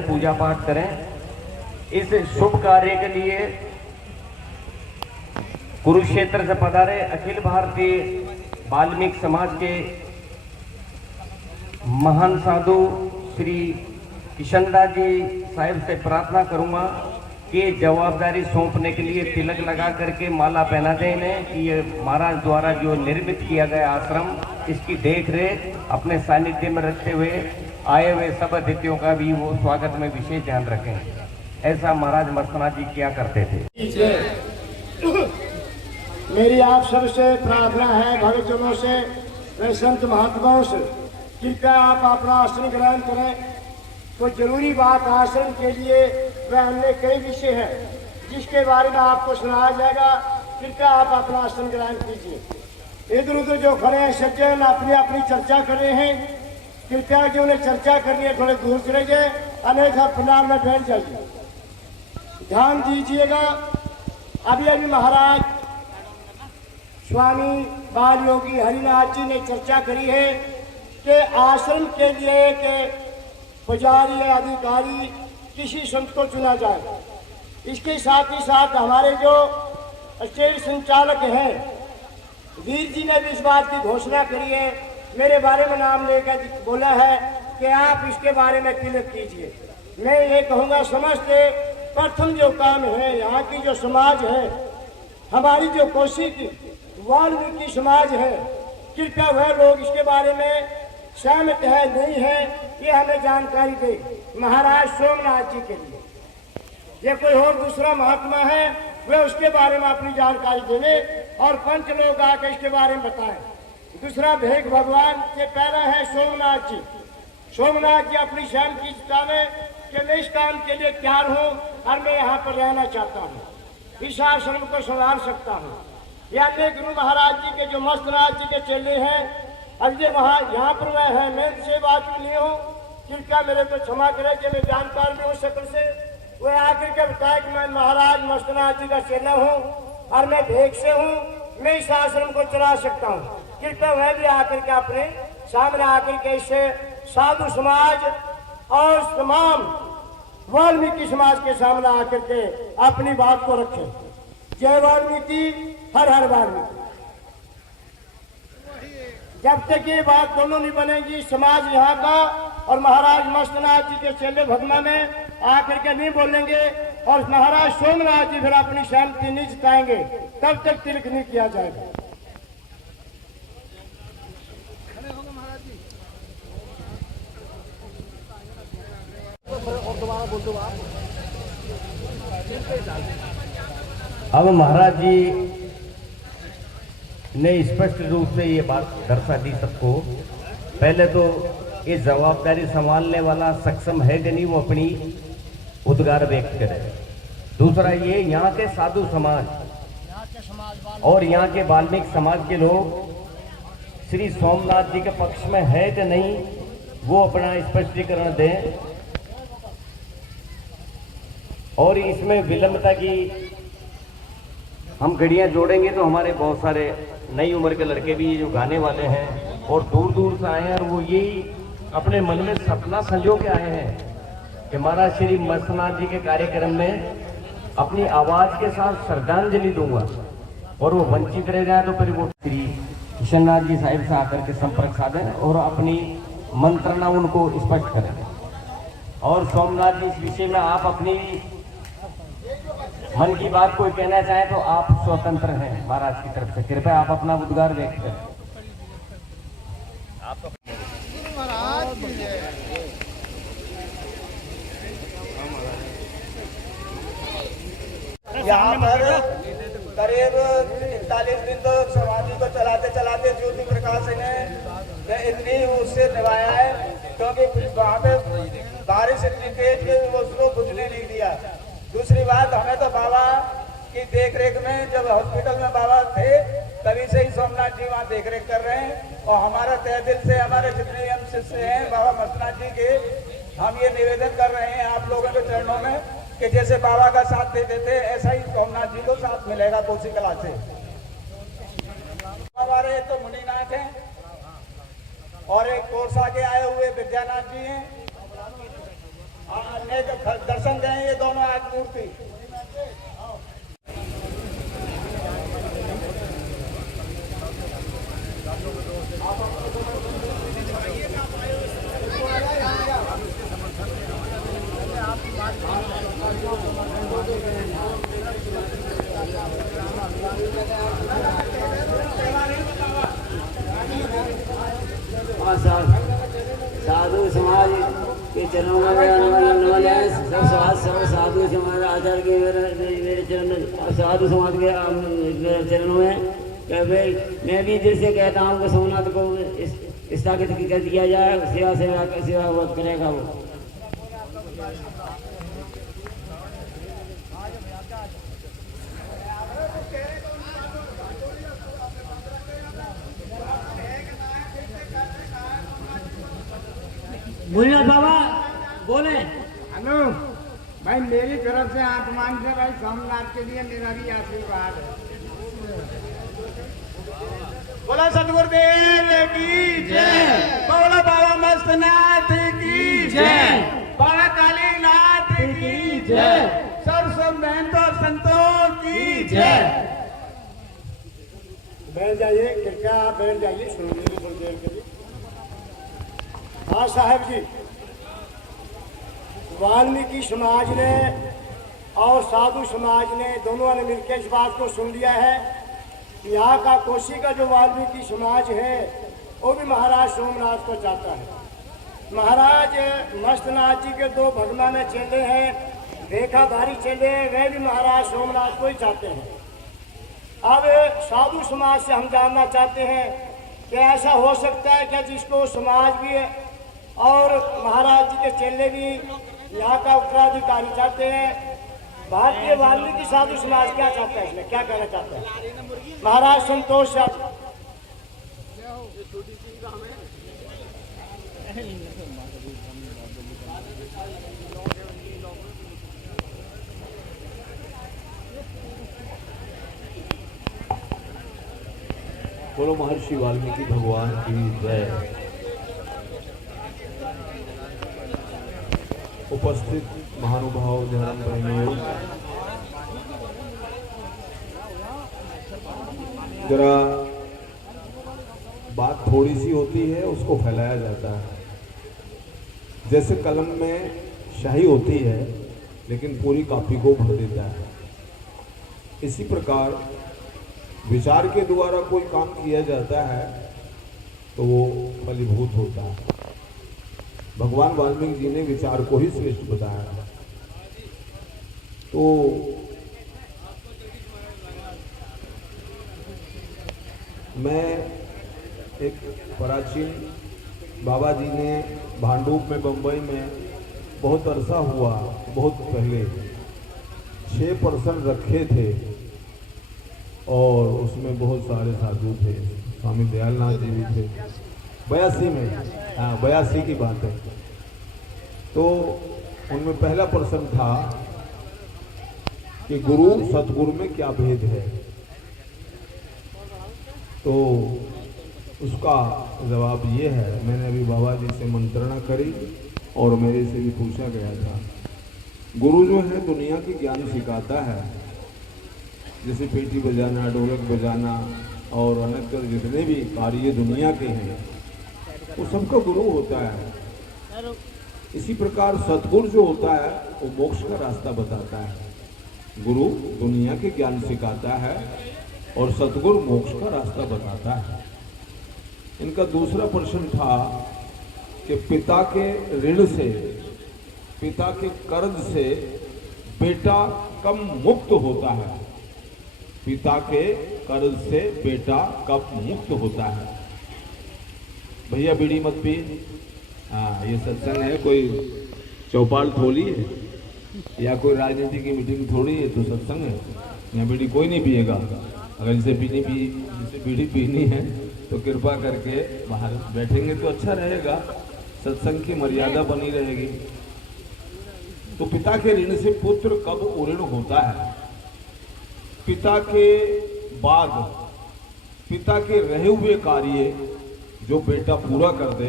पूजा पाठ करें। इस शुभ कार्य के लिए कुरुक्षेत्र से पधारे अखिल भारतीय वाल्मीकि समाज के महान साधु श्री किशनदास जी साहिब से प्रार्थना करूंगा कि जवाबदारी सौंपने के लिए तिलक लगा करके माला पहना दें इन्हें कि ये महाराज द्वारा जो निर्मित किया गया आश्रम, इसकी देख रेख अपने सानिध्य में रखते हुए आए हुए सब अतिथियों का भी वो स्वागत में विशेष ध्यान रखें। ऐसा महाराज मस्तनाथ जी क्या करते थे। मेरी आप सबसे प्रार्थना है, भक्तजनों से, संत महात्माओं से, कृपया आप अपना आसन ग्रहण करें। तो जरूरी बात आश्रम के लिए वह अन्य कई विषय हैं जिसके बारे में आपको सुनाया जाएगा। कृपया आप अपना आसन ग्रहण कीजिए। इधर उधर जो खड़े हैं सज्जन अपनी अपनी चर्चा कर रहे हैं, कृपया जो उन्हें चर्चा करनी है थोड़े दूर चले जाए, अन्यथा पंडाल में बैठ जाइए। ध्यान दीजिएगा, अभी अभी महाराज स्वामी बाल योगी हरिनाथ जी ने चर्चा करी है कि आश्रम के लिए के पुजारी या अधिकारी किसी संत को चुना जाए। इसके साथ ही साथ हमारे जो स्टेट संचालक हैं वीर जी ने भी इस बात की घोषणा करी है, मेरे बारे में नाम लेकर बोला है कि आप इसके बारे में तिलक कीजिए। मैं ये कहूँगा, समझते प्रथम जो काम है यहाँ की जो समाज है, हमारी जो कोसी की वाल्मीकि समाज है, कृपया वह लोग इसके बारे में सहमत है नहीं है, ये हमें जानकारी दे। महाराज सोमनाथ जी के लिए ये कोई और दूसरा महात्मा है, वे उसके बारे में अपनी जानकारी देवे और पंच लोग आकर इसके बारे में बताएं। दूसरा भेग भगवान के पैरा है सोमनाथ जी। सोमनाथ जी अपनी स्वयं की चिंता में कि मैं इस काम के लिए तैयार हूँ और मैं यहाँ पर रहना चाहता हूँ, इस आश्रम को संभाल सकता हूँ। या गुरु महाराज जी के जो मस्तनाथ जी के चेले हैं, अब ये वहाँ यहाँ पर वह है, मैं से बात भी नहीं हूँ, कृपया मेरे को क्षमा करे कि मैं जानकार भी हूँ शक्ल से। वह आकर के बताया कि मैं महाराज मस्तनाथ जी का चेला हूँ और मैं भेग से हूँ, मैं इस आश्रम को चला सकता हूँ। कृपया वह भी आकर के अपने सामने आकर के इससे साधु समाज और तमाम वाल्मीकि समाज के सामने आकर के अपनी बात को रखें। जय वाल्मीकि, हर हर वाल्मीकि। जब तक ये बात दोनों नहीं बनेगी, समाज यहाँ का और महाराज मस्तनाथ जी के चेले भगना में आकर के नहीं बोलेंगे और महाराज सोमनाथ जी फिर अपनी सहमति नहीं जताएंगे, तब तक तिलक नहीं किया जाएगा। अब महाराज जी ने स्पष्ट रूप से ये बात दर्शा दी सबको। पहले तो ये जवाबदारी संभालने वाला सक्षम है कि नहीं, वो अपनी उद्गार व्यक्त करे। दूसरा ये यहाँ के साधु समाज और यहाँ के वाल्मीकि समाज के लोग श्री सोमनाथ जी के पक्ष में है कि नहीं, वो अपना स्पष्टीकरण दें। और इसमें विलंबता की हम घड़ियां जोड़ेंगे तो हमारे बहुत सारे नई उम्र के लड़के भी जो गाने वाले हैं और दूर दूर से आए हैं, और वो यही अपने मन में सपना संजो के आए हैं कि महाराज श्री मस्तनाथ जी के कार्यक्रम में अपनी आवाज के साथ श्रद्धांजलि दूंगा, और वो वंचित रह जाए तो फिर वो श्री किशननाथ जी साहिब से आकर के संपर्क साधें और अपनी मंत्रणा उनको स्पष्ट करें। और सोमनाथ जी, इस विषय में आप अपनी मन की बात कोई कहना चाहे तो आप स्वतंत्र हैं महाराज की तरफ से, कृपया आप अपना उद्गार व्यक्त करें। यहाँ पर करीब 41 दिन तो समाधि को चलाते चलाते ज्योति प्रकाश ने इतनी उससे निभाया है, क्योंकि वहाँ पे बारिश इतनी तेज कि उसको बुझने नहीं दिया। दूसरी बात, हमें तो बाबा की देखरेख में, जब हॉस्पिटल में बाबा थे तभी से ही सोमनाथ जी वहाँ देखरेख कर रहे हैं। और हमारा तहे दिल से हमारे जितने हम शिष्य हैं बाबा मस्तनाथ जी के, हम ये निवेदन कर रहे हैं आप लोगों के चरणों में कि जैसे बाबा का साथ दे देते ऐसा ही सोमनाथ जी को साथ मिलेगा कोसी कला से। हमारे तो मुनिनाथ हैं और एक कोरसा के आए हुए विद्यानाथ जी हैं। इन्हें दर्शन दें ये दोनों आज मूर्ति। साधु समाज के चरणों में सब साधु समाज आचार्य के मेरे चरण में साधु समाज के मेरे चरणों में मैं भी दिल से कहता हूँ कि सोमनाथ को स्थापित कर दिया जाए, सेवा बहुत करेगा वो। मुन्ना बाबा बोले। हेलो भाई, मेरी तरफ से आत्मान से भाई सोमनाथ के लिए मेरा भी आशीर्वाद है। बोला सतगुरुदेव की जय, बोला बाबा मस्तनाथ की जय, बाबा कालीनाथ की जय, सब महंतों संतों की जय। बैठ जाइए, कृपया आप बैठ जाइए, सुनिए थोड़ी देर के लिए। हाँ साहब जी, वाल्मीकि समाज ने और साधु समाज ने दोनों ने मिलकर इस बात को सुन लिया है कि यहाँ का कोसी का जो वाल्मीकि समाज है वो भी महाराज सोमनाथ को चाहता है। महाराज मस्तनाथ जी के दो भगवान चेले हैं, रेखाधारी चेले, वे भी महाराज सोमनाथ को ही चाहते हैं। अब साधु समाज से हम जानना चाहते हैं कि ऐसा हो सकता है क्या जिसको समाज भी और महाराज जी के चेले भी यहाँ का उत्तराधिकारी चाहते हैं? भारतीय वाल्मीकि साधु समाज क्या चाहता है, इसमें क्या कहना चाहता है महाराज संतोष साहब? बोलो महर्षि वाल्मीकि भगवान की जय। उपस्थित महानुभाव, धर्म प्रेमियों, जरा बात थोड़ी सी होती है उसको फैलाया जाता है। जैसे कलम में स्याही होती है लेकिन पूरी कॉपी को भर देता है, इसी प्रकार विचार के द्वारा कोई काम किया जाता है तो वो फलीभूत होता है। भगवान वाल्मीकि जी ने विचार को ही श्रेष्ठ बताया। तो मैं एक प्राचीन बाबा जी ने भांडूप में, बम्बई में बहुत अरसा हुआ, बहुत पहले 6% रखे थे और उसमें बहुत सारे साधु थे। स्वामी दयालनाथ जी भी थे 82 में, हाँ 82 की बात है। तो उनमें पहला प्रश्न था कि गुरु सतगुरु में क्या भेद है। तो उसका जवाब ये है, मैंने अभी बाबा जी से मंत्रणा करी और मेरे से भी पूछा गया था। गुरु जो है दुनिया की ज्ञान सिखाता है, जैसे पेटी बजाना, ढोलक बजाना और अनेक जितने भी कार्य दुनिया के हैं वो सबका गुरु होता है। इसी प्रकार सतगुरु जो होता है वो मोक्ष का रास्ता बताता है। गुरु दुनिया के ज्ञान सिखाता है और सतगुरु मोक्ष का रास्ता बताता है। इनका दूसरा प्रश्न था कि पिता के ऋण से, पिता के कर्ज से बेटा कब मुक्त होता है। पिता के कर्ज से बेटा कब मुक्त होता है। भैया बीड़ी मत पी, हाँ ये सत्संग है, कोई चौपाल थोड़ी है या कोई राजनीति की मीटिंग थोड़ी है, तो सत्संग है। यहाँ बीड़ी कोई नहीं पिएगा। अगर जिसे बीड़ी पीनी है तो कृपा करके बाहर बैठेंगे तो अच्छा रहेगा, सत्संग की मर्यादा बनी रहेगी। तो पिता के ऋण से पुत्र कब उऋण होता है। पिता के बाद पिता के रहे हुए कार्य जो बेटा पूरा कर दे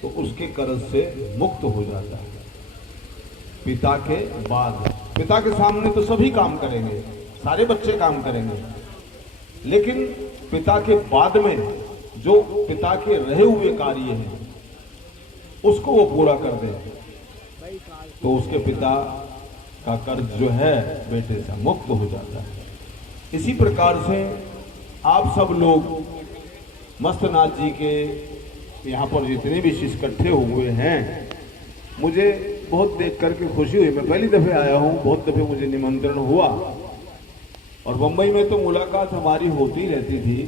तो उसके कर्ज से मुक्त हो जाता है। पिता के बाद। पिता के सामने तो सभी काम करेंगे, सारे बच्चे काम करेंगे, लेकिन पिता के बाद में जो पिता के रहे हुए कार्य हैं उसको वो पूरा कर दे तो उसके पिता का कर्ज जो है बेटे से मुक्त हो जाता है। इसी प्रकार से आप सब लोग मस्तनाथ जी के यहाँ पर जितने भी शिष्य इकट्ठे हुए हैं, मुझे बहुत देख करके खुशी हुई। मैं पहली दफे आया हूँ, बहुत दफे मुझे निमंत्रण हुआ और बम्बई में तो मुलाकात हमारी होती रहती थी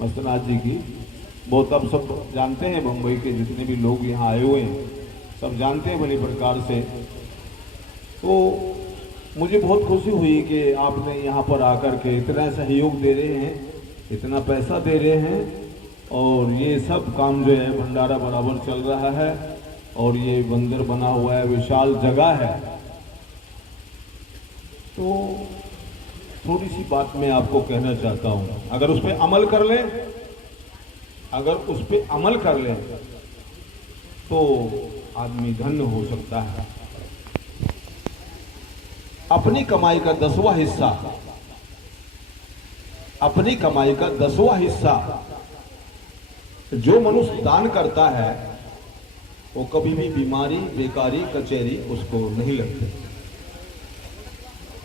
मस्तनाथ जी की। बहुत अब सब जानते हैं, बम्बई के जितने भी लोग यहाँ आए हुए हैं सब जानते हैं भली प्रकार से। तो मुझे बहुत खुशी हुई कि आपने यहाँ पर आकर के इतना सहयोग दे रहे हैं, इतना पैसा दे रहे हैं और ये सब काम जो है भंडारा बराबर चल रहा है और ये मंदिर बना हुआ है, विशाल जगह है। तो थोड़ी सी बात मैं आपको कहना चाहता हूँ, अगर उस पर अमल कर लें, अगर उस पर अमल कर लें तो आदमी धन्य हो सकता है। अपनी कमाई का 10वां हिस्सा, अपनी कमाई का 10वां हिस्सा जो मनुष्य दान करता है वो कभी भी बीमारी, बेकारी, कचहरी उसको नहीं लगती।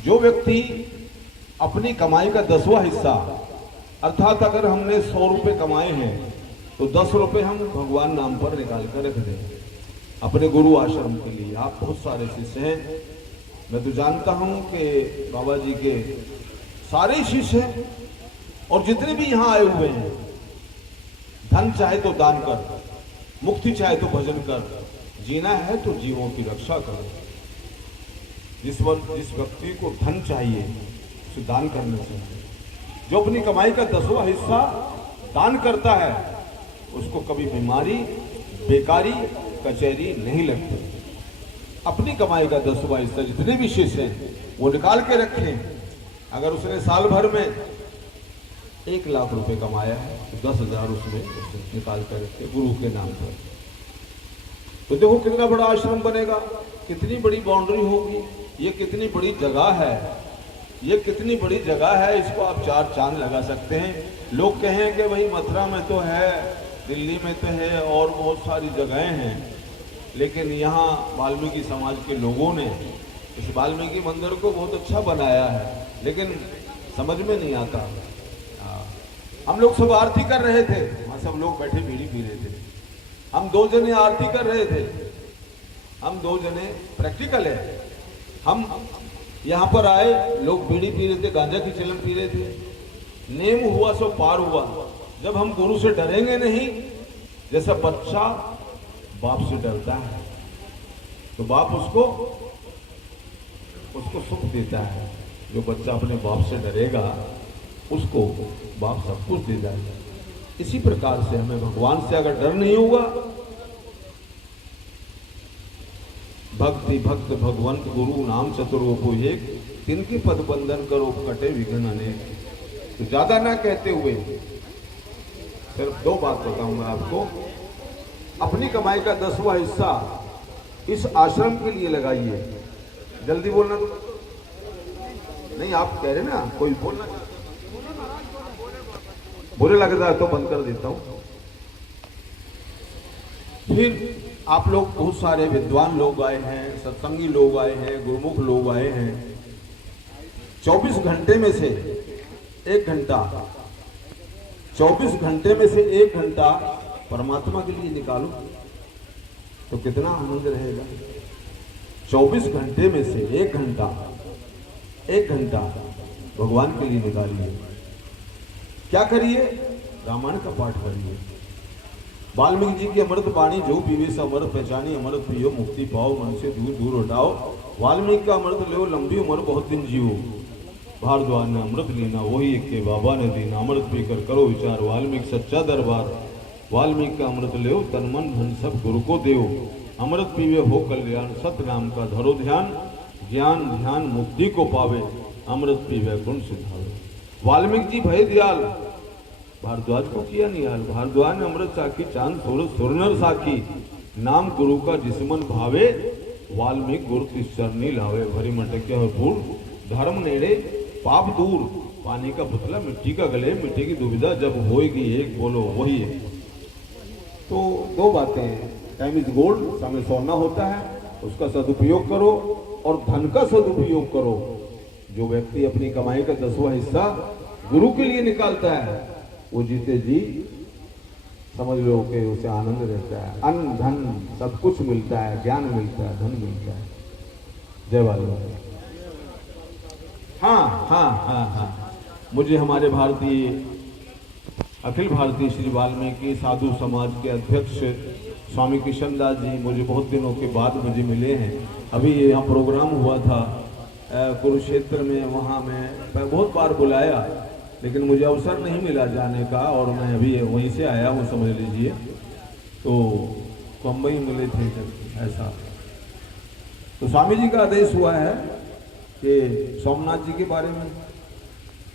जो व्यक्ति अपनी कमाई का 10वां हिस्सा, अर्थात अगर हमने 100 रुपए कमाए हैं तो 10 रुपए हम भगवान नाम पर निकाल कर रख दें अपने गुरु आश्रम के लिए। आप बहुत सारे शिष्य हैं, मैं तो जानता हूं कि बाबा जी के सारे शिष्य हैं और जितने भी यहाँ आए हुए हैं, धन चाहे तो दान कर, मुक्ति चाहे तो भजन कर, जीना है तो जीवों की रक्षा कर। जिस व्यक्ति को धन चाहिए उसे दान करना चाहिए। जो अपनी कमाई का 10वां हिस्सा दान करता है उसको कभी बीमारी, बेकारी, कचहरी नहीं लगती। अपनी कमाई का 10वां हिस्सा जितने भी शिष्य हैं वो निकाल के रखें। अगर उसने साल भर में 1 लाख रुपए कमाया है तो 10,000 उसमें निकाल कर रखे गुरु के नाम पर। तो देखो कितना बड़ा आश्रम बनेगा, कितनी बड़ी बाउंड्री होगी, ये कितनी बड़ी जगह है, ये कितनी बड़ी जगह है। इसको आप 4 चांद लगा सकते हैं। लोग कहें कि भाई मथुरा में तो है, दिल्ली में तो है और बहुत सारी जगहें हैं, लेकिन यहाँ वाल्मीकि समाज के लोगों ने इस वाल्मीकि मंदिर को बहुत अच्छा बनाया है, लेकिन समझ में नहीं आता। हम लोग सब आरती कर रहे थे, वहाँ सब लोग बैठे बीड़ी पी रहे थे। हम 2 जने आरती कर रहे थे, हम 2 जने प्रैक्टिकल है। हम यहाँ पर आए, लोग बीड़ी पी रहे थे, गांजा की चलन पी रहे थे। नेम हुआ सो पार हुआ। जब हम गुरु से डरेंगे नहीं, जैसा बच्चा बाप से डरता है तो बाप उसको सुख देता है। जो बच्चा अपने बाप से डरेगा उसको बाप सब कुछ दे जाएगा। इसी प्रकार से हमें भगवान से अगर डर नहीं होगा, भक्ति भक्त भगवंत गुरु नाम चतुर्वपु एक, तिनके पद बंधन करो कटे विघ्न अनेक। तो ज्यादा ना कहते हुए सिर्फ 2 बात बताऊंगा आपको। अपनी कमाई का 10वां हिस्सा इस आश्रम के लिए लगाइए। जल्दी बोलना तो नहीं, आप कह रहे ना, कोई बोलना बुरे लगता है तो बंद कर देता हूं। फिर आप लोग बहुत सारे विद्वान लोग आए हैं, सत्संगी लोग आए हैं, गुरुमुख लोग आए हैं। 24 घंटे में से 1 घंटा, 24 घंटे में से 1 घंटा परमात्मा के लिए निकालो तो कितना आनंद रहेगा। 24 घंटे में से 1 घंटा भगवान के लिए निकालिए। क्या करिए? रामायण का पाठ करिए। वाल्मीकि जी की अमृत वाणी जो पीवे से अमृत पहचानी, अमृत पियो मुक्ति पाओ, मन से दूर दूर हटाओ। वाल्मीकि का अमृत लो लंबी उम्र बहुत दिन जियो। भारद्वाज ने अमृत लीना वही एक के बाबा ने दीना। अमृत पीकर करो विचार वाल्मीकि सच्चा दरबार। वाल्मीकि का अमृत लो तन मन धन सब गुरु को देव। अमृत पीवे हो कल्याण सत नाम का धरो ध्यान। ज्ञान ध्यान मुक्ति को पावे, अमृत पीवे गुण सिद्धावे। वाल्मीकि जी भय दयाल, भारद्वाज को किया निहाल। भारद्वाज ने अमृत साखी चांद सूरज सुरनर साखी। नाम गुरु का जिसमन भावे, वाल्मीकि गुरु तिश्चरनी लावे भरी मटकिया पूर्ण धर्म नेड़े पाप दूर पानी का पुतला मिट्टी का गले मिट्टी की दुविधा जब होएगी एक बोलो वही है। तो दो बातें, टाइम इज गोल्ड, समय सोना होता है, उसका सदुपयोग करो और धन का सदुपयोग करो। जो व्यक्ति अपनी कमाई का 10वां हिस्सा गुरु के लिए निकालता है वो जीते जी समझ लो कि उसे आनंद रहता है, अन्न धन सब कुछ मिलता है, ज्ञान मिलता है, धन मिलता है। जय वाल्मीकि। हाँ, मुझे हमारे भारतीय अखिल भारतीय श्री वाल्मीकि साधु समाज के अध्यक्ष स्वामी किशन दास जी मुझे बहुत दिनों के बाद मुझे मिले हैं। अभी यहाँ प्रोग्राम हुआ था कुरुक्षेत्र में, वहाँ मैं बहुत बार बुलाया लेकिन मुझे अवसर नहीं मिला जाने का और मैं अभी वहीं से आया हूँ समझ लीजिए। तो मुंबई मिले थे ऐसा। तो स्वामी जी का आदेश हुआ है कि सोमनाथ जी के बारे में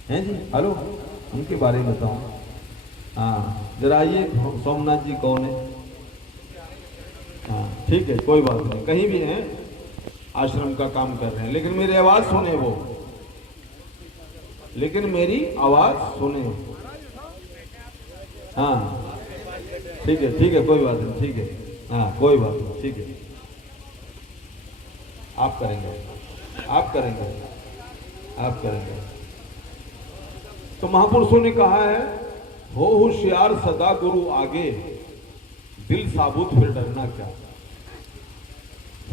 हैं जी, हेलो, उनके बारे में बताओ। हाँ जरा आइए, सोमनाथ जी कौन है? हाँ ठीक है, कोई बात नहीं, कहीं भी हैं, आश्रम का काम कर रहे हैं, लेकिन मेरी आवाज सुने वो, लेकिन मेरी आवाज सुने। हाँ ठीक है, कोई बात नहीं, ठीक है, हाँ कोई बात नहीं, ठीक है, आप करेंगे। तो महापुरुषों ने कहा है, हो होशियार सदा गुरु आगे, दिल साबुत फिर डरना क्या।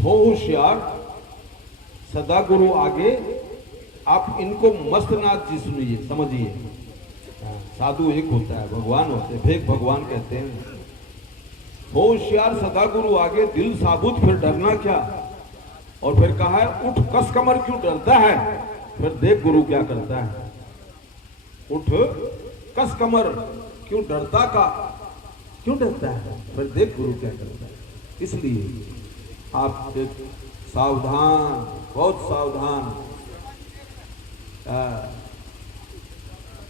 हो होशियार सदा गुरु आगे, आप इनको मस्तनाथ जी सुनिए, समझिए। साधु एक होता है, भगवान होते हैं, भेद भगवान कहते हैं। हो होशियार सदा गुरु आगे, दिल साबुत फिर डरना क्या। और फिर कहा है, उठ कस कमर क्यों डरता है, फिर देख गुरु क्या करता है। उठ कस कमर क्यों डरता है, फिर देख गुरु क्या करता है। इसलिए आप सावधान, बहुत सावधान।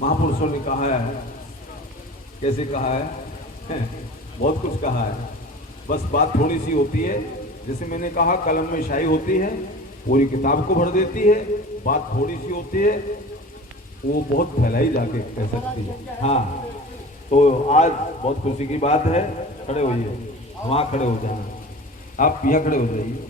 महापुरुषों ने कहा है, कैसे कहा है बहुत कुछ कहा है, बस बात थोड़ी सी होती है। जैसे मैंने कहा, कलम में शाई होती है, पूरी किताब को भर देती है, बात थोड़ी सी होती है, वो बहुत फैलाई जाके कह सकती है। हाँ, तो आज बहुत खुशी की बात है, खड़े होइए, वहाँ खड़े हो जाना, आप यहाँ खड़े हो जाइए।